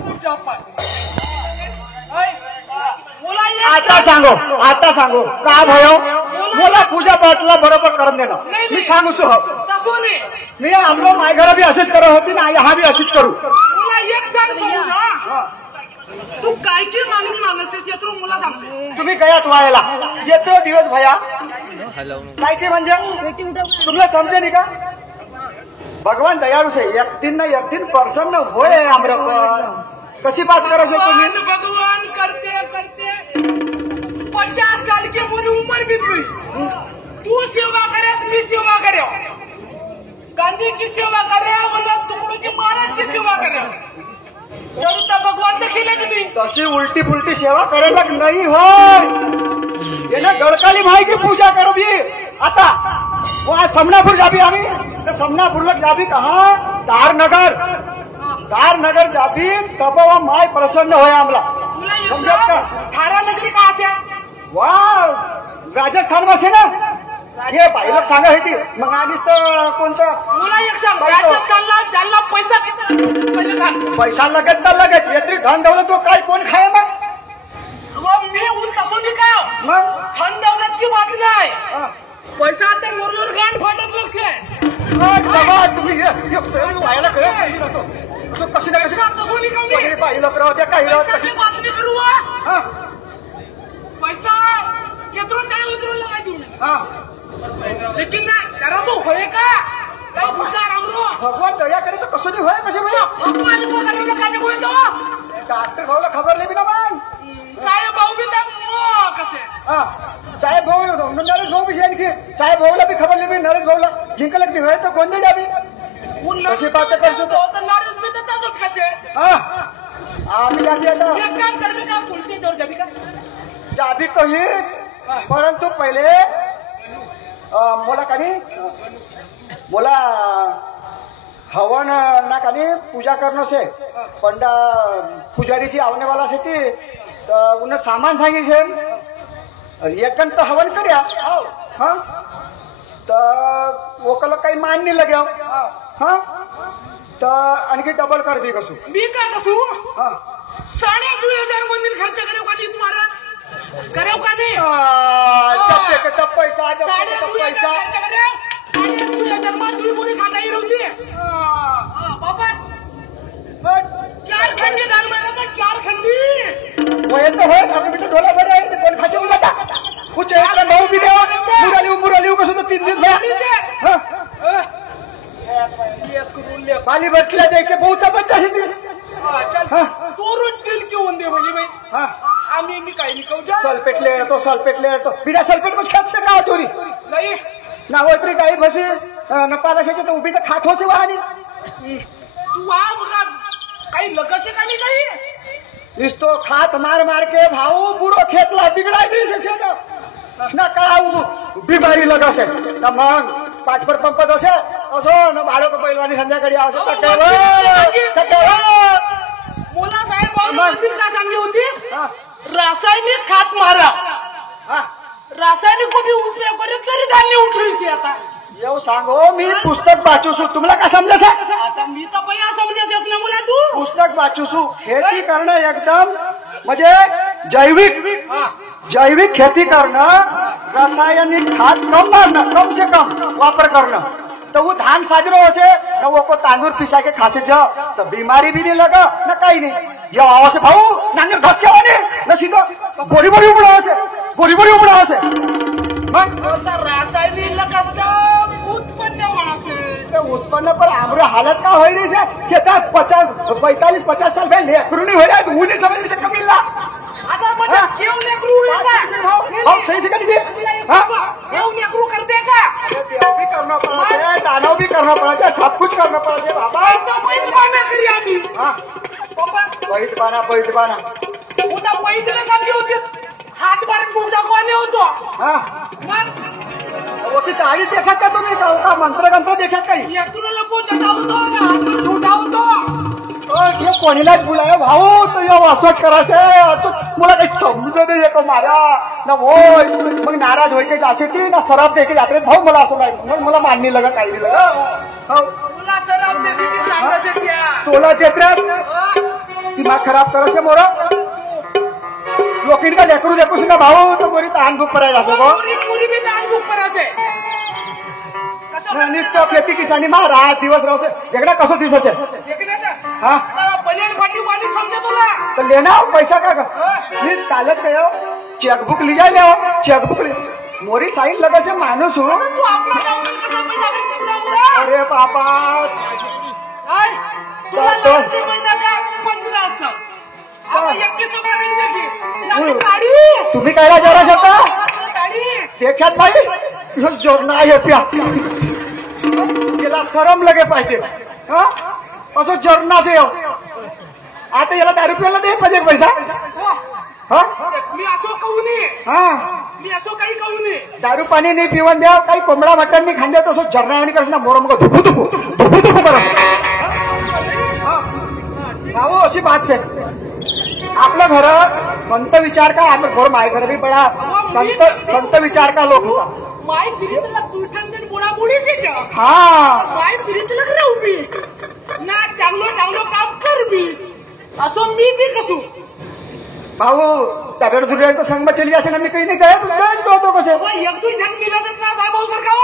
पूजा पाठ आता सांगो का भयो मला पूजा पाठला बरोबर करून देणं मी सांगू सो तसं नाही मी आपलं मायघरा बी असेच करत होती ना हा बी अशीच करू मला एक सांग सांगू ना तू काय की मागणी मागतेस यातून मला सांगते तुम्ही गयात व्हायला येतो दिवस भया काय की म्हणजे तुला समजे नाही का भगवान दयाळू से एक दिन प्रसन्न होय आम्रपर कशी बात करायची तुम्ही भगवान करते करते 50 साल की पूरी उम्र बीत गई तू सेवा करे मी सेवा करे गांधी की सेवा करे वरना तुकडों की महाराज की सेवा करे जरूर तर भगवान देखील तुम्ही तशी उलटी पुलटी सेवा करायला नाही होय येणं गडकाली माई की पूजा करू बी आता वहाँ समनापुर जाबी आम्ही तर समनापुरला जाबी कहा दार नगर जाबी तब वह माय प्रसन्न होय आम्हाला समजत का थारा नगरी का असे वा राजस्थान मध्ये ना हे पाहिलं सांगा हे मग आधीच तर कोणतं मला एक सांग राजस्थानला ज्यांना पैसा पहिले सांग पैसा लगत तर लगत येत्री धन दौलत तो काय कोण खाय मग मी उन तसं नाही काय मग धन दौलत की बात नाही पैसा आता मोरलोर गांड फाटत लक्ष बाबा तुम्ही व्हायला कशी ना कशी पाहिलं त्या काही कशी बातमी करू पैसा केतरो त्या उतरवला काय देऊ लेकिन ना जरा तो होय का काय बुद्धा रामरो भगवान दया करे तर कसं नाही होय कसे भैया भगवान को करायला काय होय तो डॉक्टर भाऊला खबर नाही ना मग साहेब भाऊ बी त्या कसे साहेब भाऊ नरेश भाऊ बी आणखी साहेब भाऊला बी खबर नाही नरेश भाऊला जिंकलं की होय तर कोणते जाबी कशी बात करतो तर नाराज मी तर तसंच कसे आम्ही जाबी आता एक काम कर मी का बोलते दौर जाबी का जाबी कहीच परंतु पहिले मला कानी मला हवन ना कानी पूजा करणं से पंडा पुजारी जी आवने वाला से ती तर उन्हें सामान सांगितले एक तर हवन कर्या हा तर ओकला काही मान नाही लग्या हा तर आणखी डबल कर भी कसू मी काय कसू हा 2,500 मंदिर खर्च करे का तुम्हारा करे का नाही जब पैसा जब पैसा 2,500 माधुरी मुली खाता ही रहती बाबा 4 खंडी दाल मारा था 4 खंडी वो ये तो है आपने बेटा ढोला भरा है तो कौन खाचे बोला कुछ एक नौ भी दे मुराली कसं तर 3 दिवस हां बाली बटला दे के बहुचा बच्चा है तो रोज दिल के होंगे भाई भाई हां आम्ही मी काही नाही कहू जा सल्फेट ले तो बिना सल्फेट कुछ खात से का चोरी नाही ना होतरी काही भसी न पालाशाचे तो उभी तर खात होसे वाहनी तू वा बघा काही लगसे का नाही काही इसतो खात मार के भाऊ बुरो खेतला बिगड़ा दी से ना काऊ बीमारी लगा से ना मग पाठपर पंपत असे असो न बाळक पहिलवानी संध्याकाळी आवश्यकता मोला साहेब मंदिर का सांगली होतीस रासायनिक खात मारा रासायनिक को भी उपयोग करे तरी धान्य उठवीस आता येऊ सांगो मी पुस्तक वाचूसू तुम्हाला काय समजस आता मी तर पहिला समजेस ना मुला तू पुस्तक वाचूसू खेती करणं एकदम म्हणजे जैविक खेती करणं रासायनिक खाद कम मारणं कम से कम वापर करणं तो वो धान साजरो होसे न वो को तांदूर पिसा के खासे जा तो बीमारी भी नहीं लगा न काही नाही या आवाज भाऊ नांगर घस के वाने न सीधो बोरी उबड़ा होसे मग रासायनिक लगता उत्पन्न वाढासे उत्पन्न पर आमरे हालत का होई रही है खेतात 45 साल पहले लेकरू हो रहा उन्हें समझ से कम मिलला आता म्हणजे केव लेकरू भाऊ सही से करिए केव लेकरू कर देगा देव भी करना पड़ा है दानव भी करना पड़ा है सब कुछ करना पड़ा है बाबा तो पैद बाना करी आम्ही पप्पा पैद बाना उद्या पैदला सांगली होतीस हात मारून तुमचा कोणी होतो वो की गाड़ी देखा क्या तुम्ही का मंत्र देखा काही लेकरूला पोचता होतो ना हात मारून ठेवता होतो ये कोणीलाच बुलाय भाऊ तो यो असंच करायचं मला काही समजू नाही येतो मारा ना होय मग नाराज होय काही असे की ना सराब दे के यात्रेत भाऊ मला असं नाही मग मला मानणी लगा काही नाही लगा तुला सराब देशी की सांगायचे त्या तोला जत्रेत दिमाग खराब करस मोर लोकींका लेकरू देखूस ना भाऊ तो मोरी तहान भूक परायला असो गो पुरी बी दान बुक करायचे कसं नुसतं खेती किसानी मा रात दिवस राहू वेगळा कसो दिवस असेल हा पनीर भाटी पाणी समजे तुला तर लेना पैसा का मी कालच काय चेकबुक लिजाय ले चेकबुक मोरी साईन लगासे माणूस हो तू आपला गावात कसा पैसा भरतो पुरा अरे बाबा तुला तो- लागते महिना का 15 असं आता 21 की साडी तुम्ही कायला जरा शकता साडी देख्यात बाई ह्योच जोडणं आहे प्या याला सरम लगे पाहिजे हा असं जरणा से आता याला दारू प्यायला दे पाहिजे पैसा हा मी असो कहू नये हा मी असो काही कहू नये दारू पाणी नाही पिवण द्या काही कोंबडा मटण नाही खांद्या तसं जरणा आणि करस ना मोरम को धुपू धुपू धुपू धुपू करा भाऊ अशी बात से आपलं घर संत विचार का आम्ही घर माय घर भी बडा संत विचार का लोक होता माय फिरीतला तुलठन बोडा बोडीच येतं हा माय फिरीतला राहू मी ना चांगलं चांगलं काम कर मी असं मी बी कसू भाऊ त्यावेळेस दुर्योधन संगमत चली असे ना मी काही नाही गया तो कसे एक दोन ढंग दिवस ना साहेब सरकार